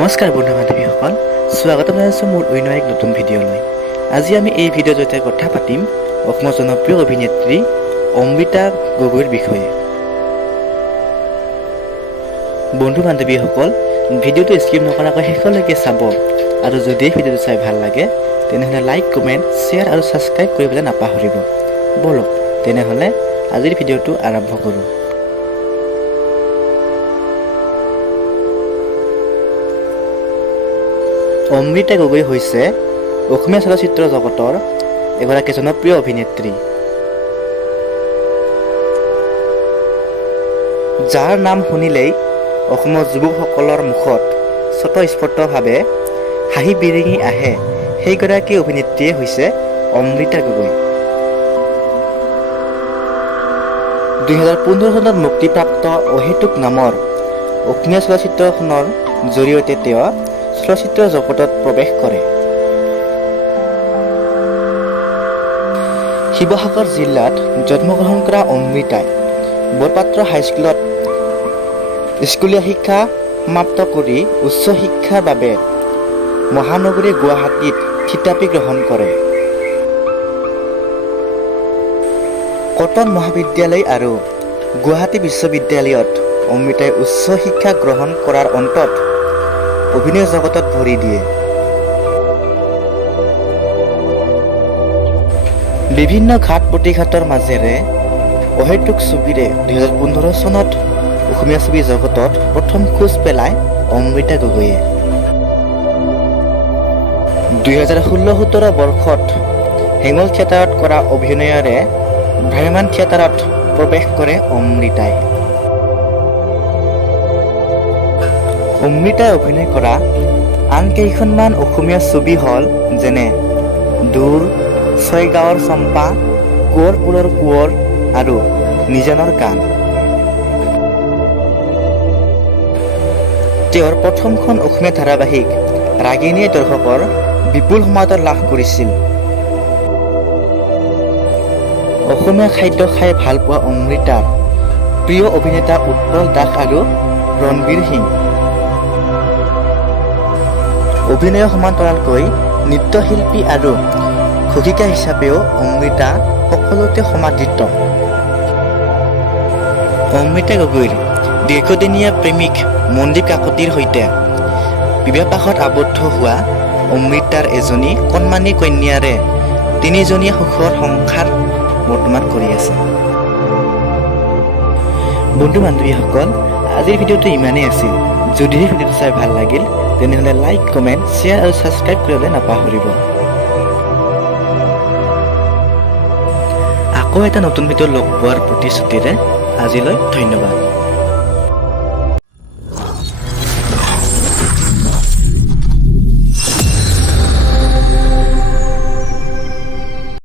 নমস্কাৰ বন্ধু বান্ধৱীসকল, স্বাগতম জনাইছোঁ মোৰ অন্য এক নতুন ভিডিঅ'লৈ। আজি আমি এই ভিডিঅ'ৰ জৰিয়তে কথা পাতিম অসমৰ জনপ্ৰিয় অভিনেত্ৰী অমৃতা গগৈৰ বিষয়ে। বন্ধু বান্ধৱীসকল, ভিডিঅ'টো স্কিপ নকৰাকৈ শেষলৈকে চাব আৰু যদি ভিডিঅ'টো চাই ভাল লাগে তেনেহ'লে লাইক, কমেণ্ট, শ্বেয়াৰ আৰু ছাবস্ক্ৰাইব কৰিবলৈ নাপাহৰিব। বলক তেনেহ'লে আজিৰ ভিডিঅ'টো আৰম্ভ কৰোঁ। অমৃতা গগৈ হৈছে অসমীয়া চলচ্চিত্ৰ জগতৰ এগৰাকী জনপ্ৰিয় অভিনেত্ৰী, যাৰ নাম শুনিলেই অসমৰ যুৱকসকলৰ মুখত স্বতঃস্ফূৰ্তভাৱে হাঁহি বিৰিঙি আহে। সেইগৰাকী অভিনেত্ৰীয়ে হৈছে অমৃতা গগৈ। 2015 চনত মুক্তিপ্ৰাপ্ত অহেতুক নামৰ অসমীয়া চলচ্চিত্ৰখনৰ জৰিয়তে তেওঁ চলচ্চিত্ৰ জগতত প্ৰৱেশ কৰে। শিৱসাগৰ জিলাত জন্মগ্ৰহণ কৰা অমৃতাই বৰপাত্ৰ হাইস্কুলত স্কুলীয়া শিক্ষা সমাপ্ত কৰি উচ্চ শিক্ষাৰ বাবে মহানগৰী গুৱাহাটীত থিতাপি গ্ৰহণ কৰে। কটন মহাবিদ্যালয় আৰু গুৱাহাটী বিশ্ববিদ্যালয়ত অমৃতাই উচ্চ শিক্ষা গ্ৰহণ কৰাৰ অন্তত অভিনয় জগতত ভৰি দিয়ে। বিভিন্ন ঘাত প্ৰতিঘাতৰ মাজেৰে অহেতুক ছবিৰে 2015 চনত অসমীয়া ছবি জগতত প্ৰথম খোজ পেলায় অমৃতা গগৈয়ে। 2016-17 বৰ্ষত হেঙুল থিয়েটাৰত কৰা অভিনয়েৰে ভ্ৰাম্যমাণ থিয়েটাৰত প্ৰৱেশ কৰে অমৃতাই। অমৃতাই অভিনয় কৰা আন কেইখনমান অসমীয়া ছবি হ'ল যেনে দূৰ, ছয়গাঁৱৰ চম্পা, কোঁৱৰপুৰৰ কোঁৱৰ আৰু নিজানৰ গান। তেওঁৰ প্ৰথমখন অসমীয়া ধাৰাবাহিক ৰাগিনীয়ে দৰ্শকৰ বিপুল সমাদৰ লাভ কৰিছিল। অসমীয়া খাদ্য খাই ভাল পোৱা অমৃতাৰ প্ৰিয় অভিনেতা উৎপল দাস আৰু ৰণবীৰ সিং। অভিনয়ৰ সমান্তৰালকৈ নৃত্যশিল্পী আৰু ঘোষিকা হিচাপেও অমৃতা সকলোতে সমাদৃত। অমৃতা গগৈৰ দীৰ্ঘদিনীয়া প্ৰেমিক মনদীপ কাকতিৰ সৈতে বিবাহপাশত আবদ্ধ হোৱা অমৃতাৰ এজনী কণমানি কন্যাৰে তিনিজনীয়া সুখৰ সংসাৰ বৰ্তমান কৰি আছে। বন্ধু বান্ধৱীসকল, আজিৰ ভিডিঅ'টো ইমানেই আছিল। যদিহে ভিডিঅ'টো চাই ভাল লাগিল তেনেহ'লে লাইক, কমেণ্ট, শ্বেয়াৰ আৰু ছাবস্ক্ৰাইব কৰিবলৈ নাপাহৰিব। আকৌ এটা নতুন ভিডিঅ' লগ পোৱাৰ প্ৰতিশ্ৰুতিৰে আজিলৈ ধন্যবাদ।